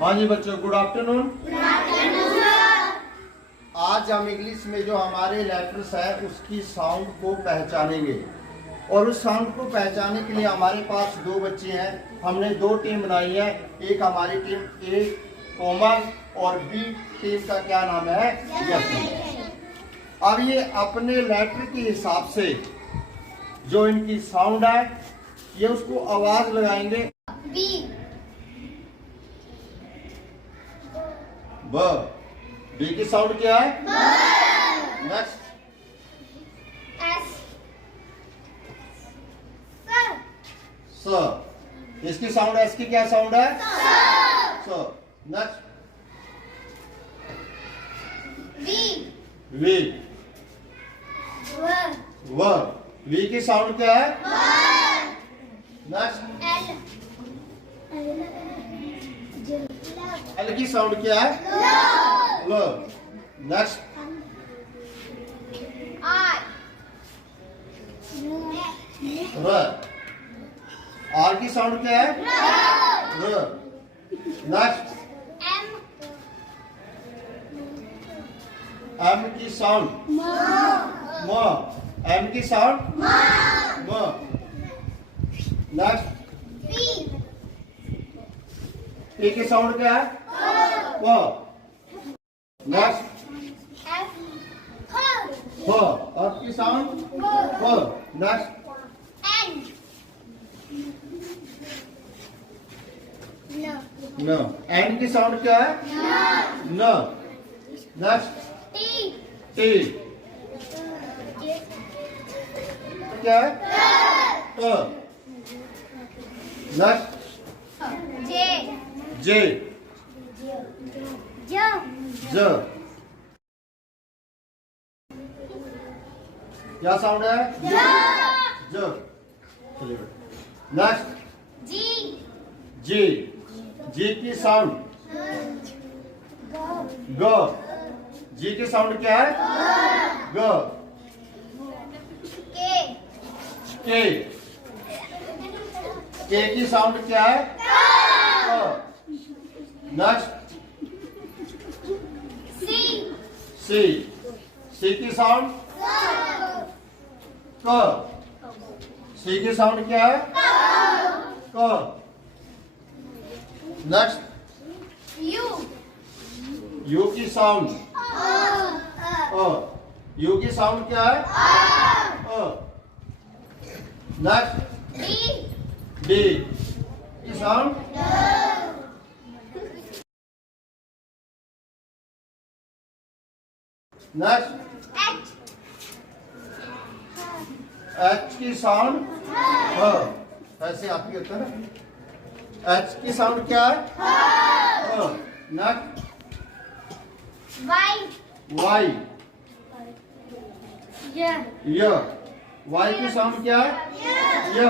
हाँ जी बच्चों, good afternoon. आज हम इंग्लिश में जो हमारे लेटर्स है उसकी साउंड को पहचानेंगे और उस साउंड को पहचानने के लिए हमारे पास दो बच्चे हैं। हमने दो टीम बनाई है। एक हमारी टीम ए कोमल और बी टीम का क्या नाम है, यश। अब ये अपने लेटर के हिसाब से जो इनकी साउंड है ये उसको आवाज लगाएंगे। बी ब। बी की साउंड क्या है? नेक्स्ट एस स। इसकी साउंड एस की क्या साउंड है? स। Next V V. व। वी की साउंड क्या है? नेक्स्ट एल की साउंड क्या है? ल। नेक्स्ट र। आर की साउंड क्या है? र। नेक्स्ट एम की साउंड म। एम की साउंड म। नेक्स्ट ए की साउंड क्या है? प। नेक्स्ट फ। एफ की साउंड फ। नेक्स्ट न। एंड की साउंड क्या है? न। Next T. क्या है? ट। नेक्स्ट जे। ज। क्या साउंड है? ज। चलिए नेक्स्ट जी। जी की साउंड ग। जी की साउंड क्या है? ग। के। के की साउंड क्या है? क। नेक्स्ट सी। सी की साउंड क। सी की साउंड क्या है? क। नेक्स्ट यू की साउंड अ। यू की साउंड क्या है? अ। नेक्स्ट डी की साउंड नेक्स्ट एच की साउंड ऐसे आपकी होता है ना। एच की साउंड क्या है? Next Y. य। वाई की साउंड क्या है? य।